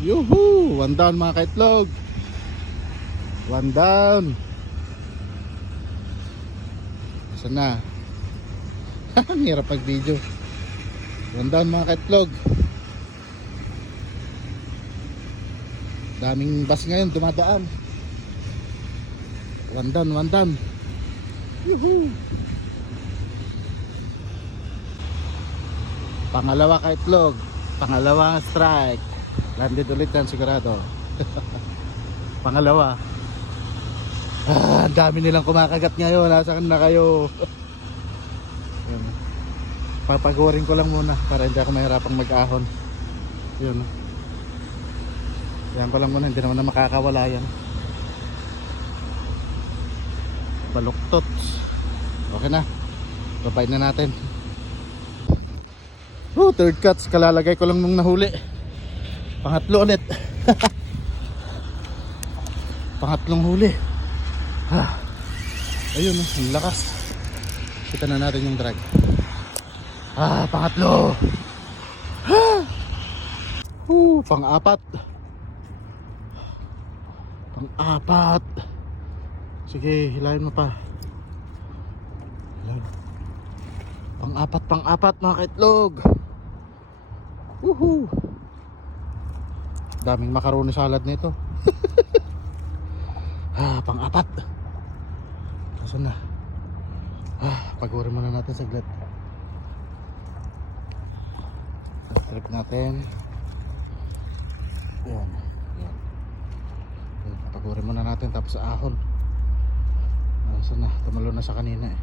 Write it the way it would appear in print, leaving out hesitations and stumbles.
Yuhu! One down mga kaitlog. One down. Saan na? Ang hirap pag video. One down mga kaitlog. Daming bus ngayon dumadaan. One down, one down. Yuhu! Pangalawa kaitlog. Pangalawang strike. Landed ulit yan sigurado. Pangalawa. Ang dami nilang kumakagat ngayon. Nasaan na kayo? Yun. Papagurin ko lang muna para hindi ako mahirapang mag-ahon. Yun. Yan ko lang muna. Hindi naman na makakawala yan. Baluktot. Okay na. Babay na natin. Third cuts. Kalalagay ko lang nung nahuli. Pangatlo ulit. Pangatlong huli. Ayun, ang lakas. Kita na natin yung drag. Pangatlo. Pang-apat. Pang-apat. Sige, hilahin mo pa. Hilahin. Pang-apat, pang-apat mga kaitlog. Woohoo! Daming macaroni salad nito. Pang-apat. Saan na? Pagurin muna natin saglit. Strip natin. Yan. Yan. Pagurin muna natin tapos ahon. Saan na? Tumalo na sa kanina eh.